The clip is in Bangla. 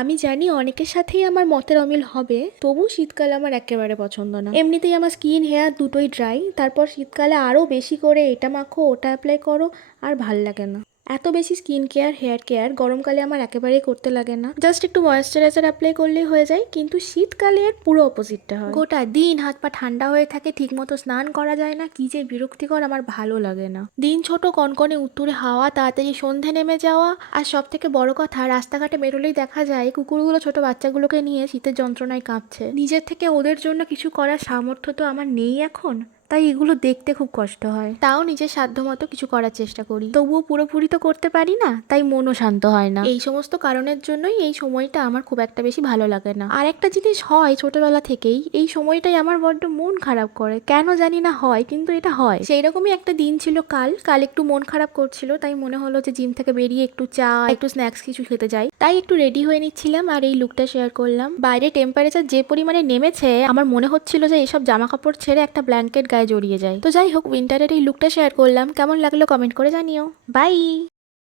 আমি জানি অনেকের সাথেই আমার মতের অমিল হবে, তবু শীতকাল আমার একেবারে পছন্দ না। এমনিতেই আমার স্কিন হেয়ার দুটোই ড্রাই, তারপর শীতকালে আরও বেশি করে এটা মাখো ওটা অ্যাপ্লাই করো, আর ভাল লাগে না। এত বেশি স্কিন কেয়ার হেয়ার কেয়ার গরমকালে আমার একেবারেই করতে লাগে না, জাস্ট একটু ময়েশ্চারাইজার অ্যাপ্লাই করলেই হয়ে যায়। কিন্তু শীতকালে এর পুরো অপোজিটটা হয়, গোটা দিন হাত পা ঠান্ডা হয়ে থাকে, ঠিকমতো স্নান করা যায় না, কি যে বিরক্তিকর, আমার ভালো লাগে না। দিন ছোট, কনকনে উত্তুরে হাওয়া, তাড়াতাড়ি সন্ধে নেমে যাওয়া, আর সব থেকে বড় কথা, রাস্তাঘাটে বেরোলেই দেখা যায় কুকুরগুলো ছোট বাচ্চাগুলোকে নিয়ে শীতের যন্ত্রণায় কাঁপছে। নিজের থেকে ওদের জন্য কিছু করার সামর্থ্য তো আমার নেই এখন, তাই এগুলো দেখতে খুব কষ্ট হয়। তাও নিজের সাধ্যমতো কিছু করার চেষ্টা করি, তবুও পুরোপুরি তো করতে পারি না, তাই মনও শান্ত হয় না। এই সমস্ত কারণের জন্যই এই সময়টা আমার খুব একটা বেশি ভালো লাগে না। আর একটা জিনিস হয় ছোটবেলা থেকেই, এই সময়টাই আমার বড্ড মন খারাপ করে, কেন জানি না হয়, কিন্তু এটা হয়। সেই রকমই একটা দিন ছিল কাল কাল একটু মন খারাপ করছিল, তাই মনে হলো যে জিম থেকে বেরিয়ে একটু চা একটু স্ন্যাক্স কিছু খেতে যাই, তাই একটু রেডি হয়ে নিচ্ছিলাম আর এই লুকটা শেয়ার করলাম। বাইরে টেম্পারেচার যে পরিমাণে নেমেছে, আমার মনে হচ্ছিল যে এইসব জামা কাপড় ছেড়ে একটা ব্ল্যাঙ্কেট গায়ে জড়িয়ে যায়। তো যাই হোক, উইন্টারের এই লুকটা শেয়ার করলাম, কেমন লাগলো কমেন্ট করে জানিও। বাই।